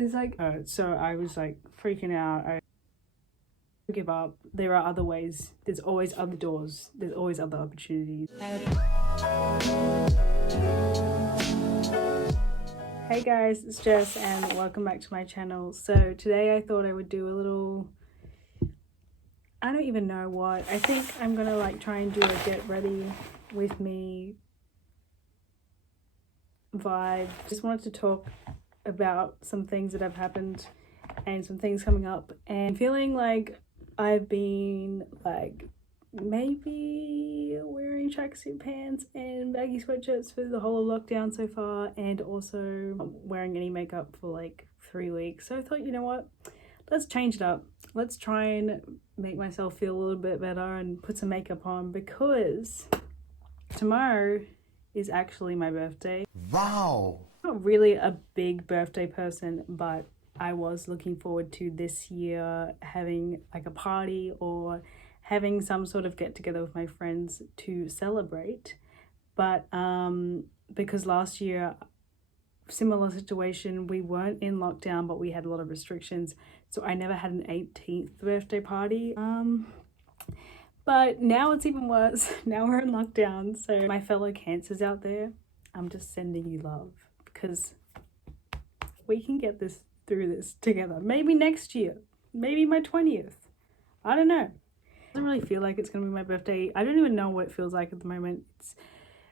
There's like, so I was like freaking out. I give up. There are other ways. There's always other doors. There's always other opportunities. Hey guys, it's Jess and welcome back to my channel. So today I thought I would do a little, I don't even know what. I think I'm gonna like try and do a get ready with me vibe. Just wanted to talk about some things that have happened and some things coming up, and feeling like I've been like maybe wearing tracksuit pants and baggy sweatshirts for the whole of lockdown so far, and also not wearing any makeup for like 3 weeks. So I thought, you know what, let's change it up. Let's try and make myself feel a little bit better and put some makeup on, because tomorrow is actually my birthday. Wow. I'm not really a big birthday person, but I was looking forward to this year having like a party or having some sort of get together with my friends to celebrate. But because last year, similar situation, we weren't in lockdown, but we had a lot of restrictions, so I never had an 18th birthday party. But now it's even worse. Now we're in lockdown. So my fellow cancers out there, I'm just sending you love, because we can get this through this together. Maybe next year, maybe my 20th. I don't know. It doesn't really feel like it's gonna be my birthday. I don't even know what it feels like at the moment.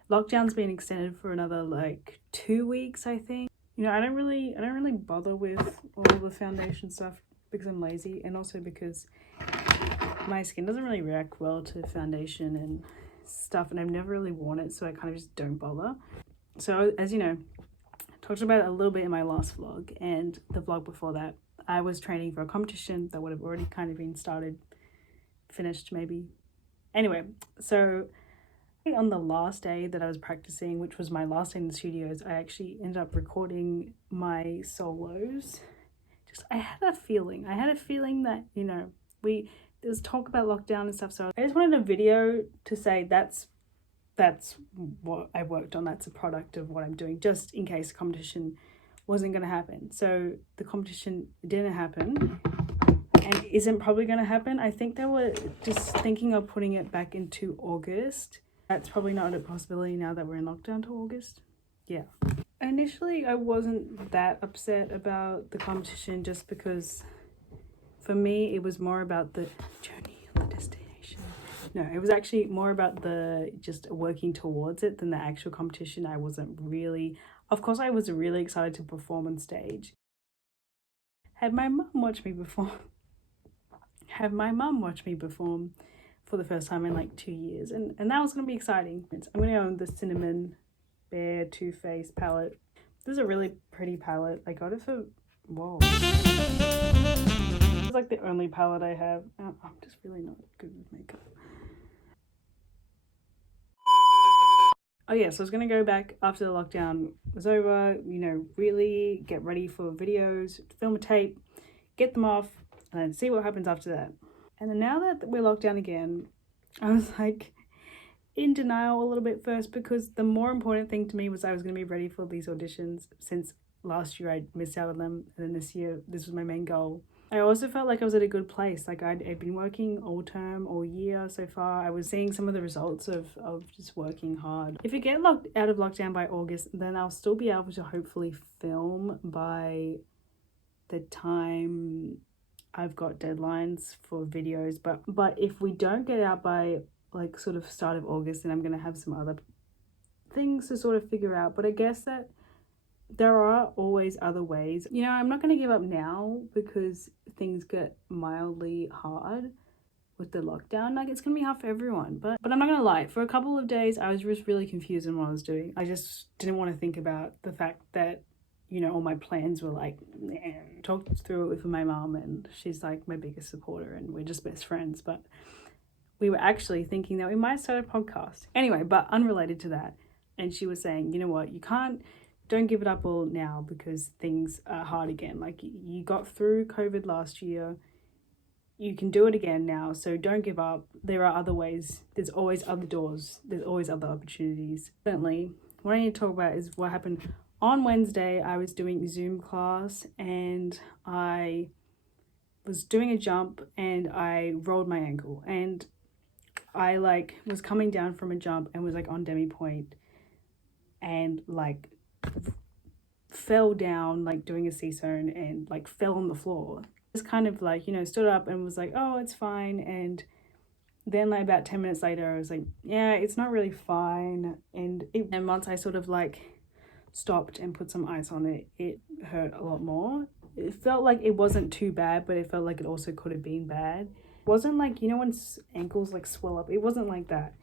Lockdown's been extended for another like 2 weeks, I think. You know, I don't really bother with all the foundation stuff because I'm lazy, and also because my skin doesn't really react well to foundation and stuff, and I've never really worn it, so I kind of just don't bother. So as you know, I talked about it a little bit in my last vlog and the vlog before that. I was training for a competition that would have already kind of been finished maybe. Anyway, so on the last day that I was practicing, which was my last day in the studios, I actually ended up recording my solos. I had a feeling that, you know, there was talk about lockdown and stuff, so I just wanted a video to say that's what I worked on, that's a product of what I'm doing, just in case the competition wasn't going to happen. So the competition didn't happen and isn't probably going to happen. I think they were just thinking of putting it back into August. That's probably not a possibility now that we're in lockdown till August. Yeah. Initially, I wasn't that upset about the competition, just because for me, it was more about the journey, the destination. No, it was actually more about the just working towards it than the actual competition. I wasn't really, of course, I was really excited to perform on stage. Had my mum watch me perform for the first time in like 2 years, and that was going to be exciting. I'm going to own the Cinnamon Bear Too Faced palette. This is a really pretty palette. I got it for, whoa. It's like the only palette I have. I'm just really not good with makeup. Oh yeah, so I was going to go back after the lockdown was over, you know, really get ready for videos, film a tape, get them off, and then see what happens after that. And then now that we're locked down again, I was like in denial a little bit first, because the more important thing to me was I was going to be ready for these auditions, since last year I missed out on them, and then this year this was my main goal. I also felt like I was at a good place. Like I'd been working all term, all year so far. I was seeing some of the results of just working hard. If you get locked out of lockdown by August, then I'll still be able to hopefully film by the time I've got deadlines for videos. But if we don't get out by like sort of start of August, then I'm going to have some other things to sort of figure out. But I guess that there are always other ways. You know, I'm not going to give up now because things get mildly hard with the lockdown. Like, it's going to be hard for everyone. But I'm not going to lie. For a couple of days, I was just really confused in what I was doing. I just didn't want to think about the fact that, you know, all my plans were like, talked through it with my mom, and she's like my biggest supporter and we're just best friends. But we were actually thinking that we might start a podcast. Anyway, but unrelated to that. And she was saying, you know what, don't give it up all now, because things are hard again. Like, you got through COVID last year. You can do it again now, so don't give up. There are other ways. There's always other doors. There's always other opportunities. Certainly, what I need to talk about is what happened on Wednesday, I was doing Zoom class and I was doing a jump and I rolled my ankle, and I like was coming down from a jump and was like on demi point and like fell down like doing a C-zone and like fell on the floor. Just kind of like, you know, stood up and was like, oh, it's fine. And then like about 10 minutes later, I was like, yeah, it's not really fine. And once I sort of like stopped and put some ice on it, it hurt a lot more. It felt like it wasn't too bad, but it felt like it also could have been bad. It wasn't like, you know, when ankles like swell up, it wasn't like that.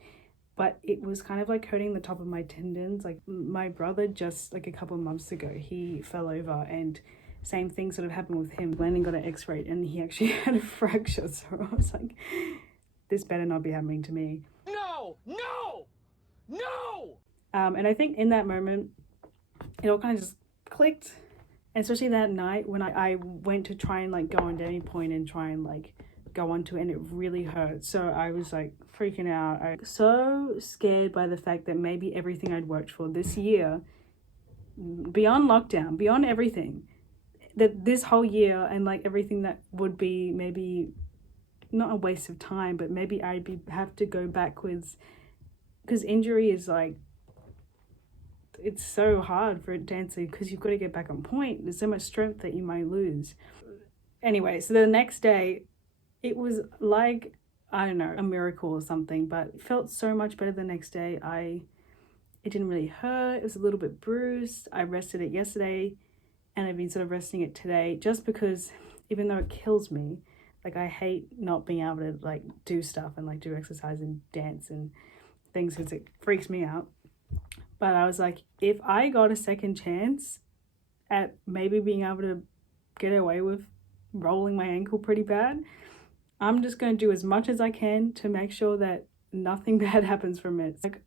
But it was kind of like hurting the top of my tendons. Like my brother just like a couple of months ago, he fell over and same thing sort of happened with him. Landon got an x-ray and he actually had a fracture. So I was like, this better not be happening to me. No, no, no! And I think in that moment, it all kind of just clicked. And especially that night when I went to try and like go on demi point and try and like go onto it, and it really hurt. So I was like freaking out. I was so scared by the fact that maybe everything I'd worked for this year, beyond lockdown, beyond everything, that this whole year and like everything that would be maybe not a waste of time, but maybe I'd have to go backwards, because injury is like, it's so hard for a dancer because you've got to get back on point. There's so much strength that you might lose. Anyway, so the next day, it was like, I don't know, a miracle or something, but it felt so much better the next day. It didn't really hurt. It was a little bit bruised. I rested it yesterday and I've been sort of resting it today, just because even though it kills me, like I hate not being able to like do stuff and like do exercise and dance and things because it freaks me out. But I was like, if I got a second chance at maybe being able to get away with rolling my ankle pretty bad, I'm just going to do as much as I can to make sure that nothing bad happens from it. Like,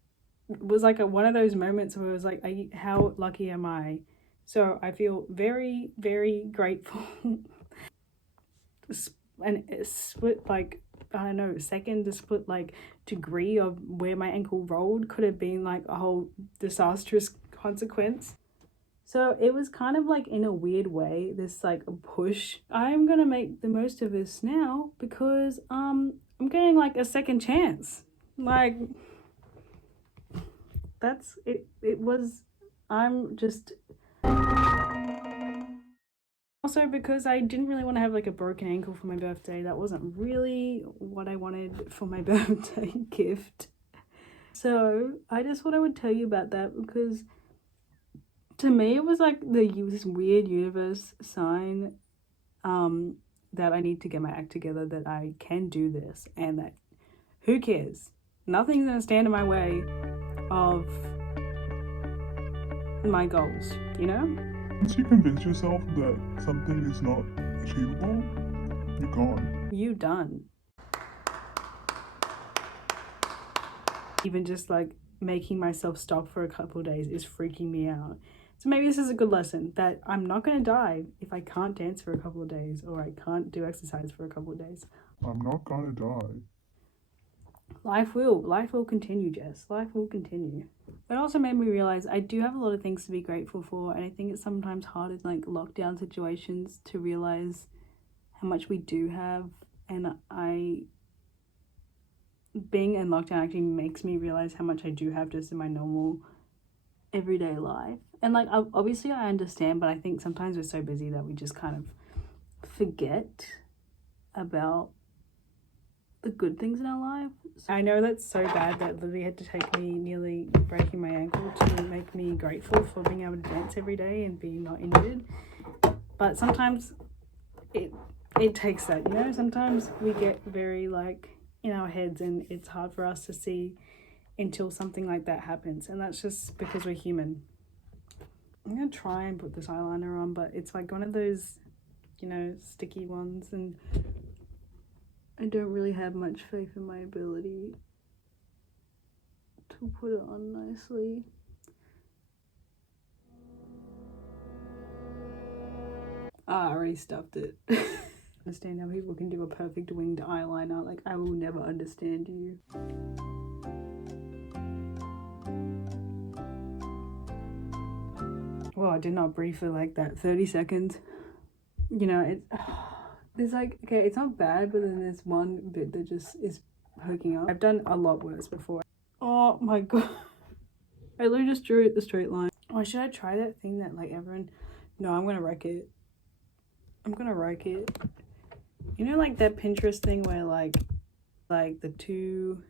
it was like one of those moments where it was like, how lucky am I? So I feel very, very grateful. And it split like, I don't know, second to split like degree of where my ankle rolled could have been like a whole disastrous consequence. So it was kind of like, in a weird way, this like push. I'm gonna make the most of this now because I'm getting like a second chance. Like, that's it. I'm just, also because I didn't really want to have like a broken ankle for my birthday. That wasn't really what I wanted for my birthday gift. So I just thought I would tell you about that, because to me it was like this weird universe sign that I need to get my act together, that I can do this, and that who cares? Nothing's gonna stand in my way of my goals, you know? Once you convince yourself that something is not achievable, you're gone. You done. Even just like making myself stop for a couple of days is freaking me out. So maybe this is a good lesson, that I'm not going to die if I can't dance for a couple of days, or I can't do exercise for a couple of days. I'm not gonna die. Life will continue, Jess. Life will continue. It also made me realize I do have a lot of things to be grateful for, and I think it's sometimes hard in like lockdown situations to realize how much we do have. And being in lockdown actually makes me realize how much I do have just in my normal everyday life. And like, obviously I understand, but I think sometimes we're so busy that we just kind of forget about the good things in our life. So I know that's so bad that Lily had to take me nearly breaking my ankle to make me grateful for being able to dance every day and being not injured. But sometimes it takes that, you know? Sometimes we get very like in our heads, and it's hard for us to see until something like that happens. And that's just because we're human. I'm gonna try and put this eyeliner on, but it's like one of those, you know, sticky ones, and I don't really have much faith in my ability to put it on nicely. I already stuffed it. Understand how people can do a perfect winged eyeliner. Like, I will never understand you. Well, I did not breathe for like that 30 seconds. You know, it's there's like, okay, it's not bad, but then there's one bit that just is poking up. I've done a lot worse before. Oh my god. I literally just drew it the straight line. Oh, should I try that thing that like everyone... No, I'm gonna wreck it. I'm gonna wreck it. You know, like that Pinterest thing where like the two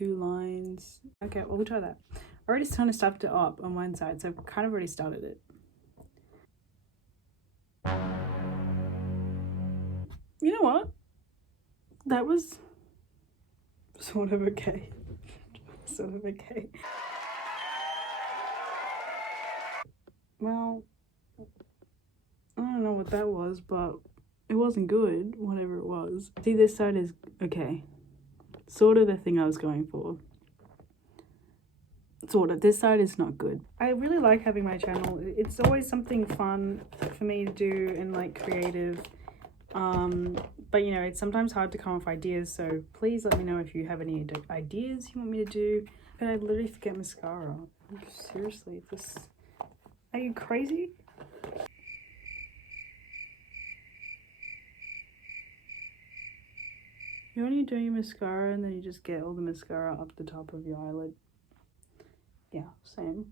lines. Okay, well, we'll try that. I already kind of stuffed it up on one side, so I've kind of already started it. You know what? That was sort of okay. Sort of okay. Well, I don't know what that was, but it wasn't good, whatever it was. See, this side is okay. Sort of the thing I was going for. Sort of. This side is not good. I really like having my channel. It's always something fun for me to do and like creative. But you know, it's sometimes hard to come up with ideas, so please let me know if you have any ideas you want me to do. But I literally forget mascara. Seriously, this... Are you crazy? You know when you do your mascara and then you just get all the mascara up the top of your eyelid? Yeah, same.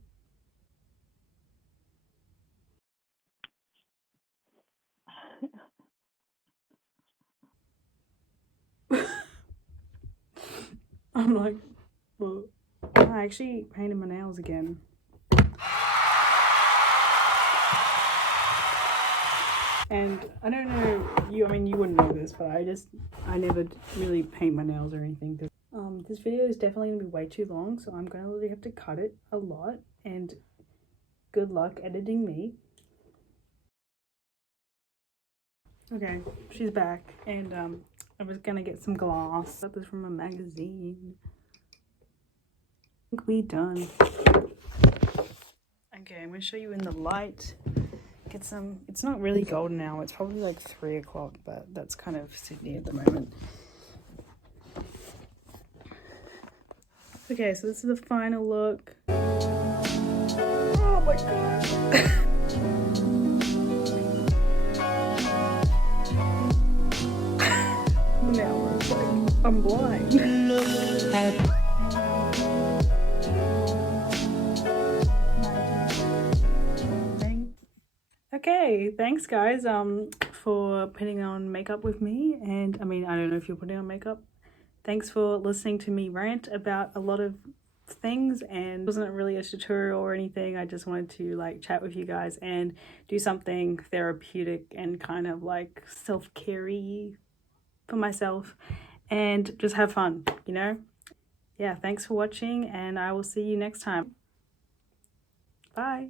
I'm like, well, I actually painted my nails again. And I don't know, I mean, you wouldn't know this, but I never really paint my nails or anything. This video is definitely gonna be way too long, so I'm gonna literally have to cut it a lot, and good luck editing me. Okay, she's back, and I was gonna get some gloss. Got this from a magazine. I think we done. Okay, I'm gonna show you in the light. Get some... It's not really golden now, it's probably like 3 o'clock, but that's kind of Sydney at the moment. Okay, so this is the final look. Oh my god. Now it's like I'm blind. Okay, thanks guys for putting on makeup with me. And I mean, I don't know if you're putting on makeup. Thanks for listening to me rant about a lot of things, and it wasn't really a tutorial or anything. I just wanted to like chat with you guys and do something therapeutic and kind of like self-care-y for myself and just have fun, you know? Yeah, thanks for watching, and I will see you next time. Bye.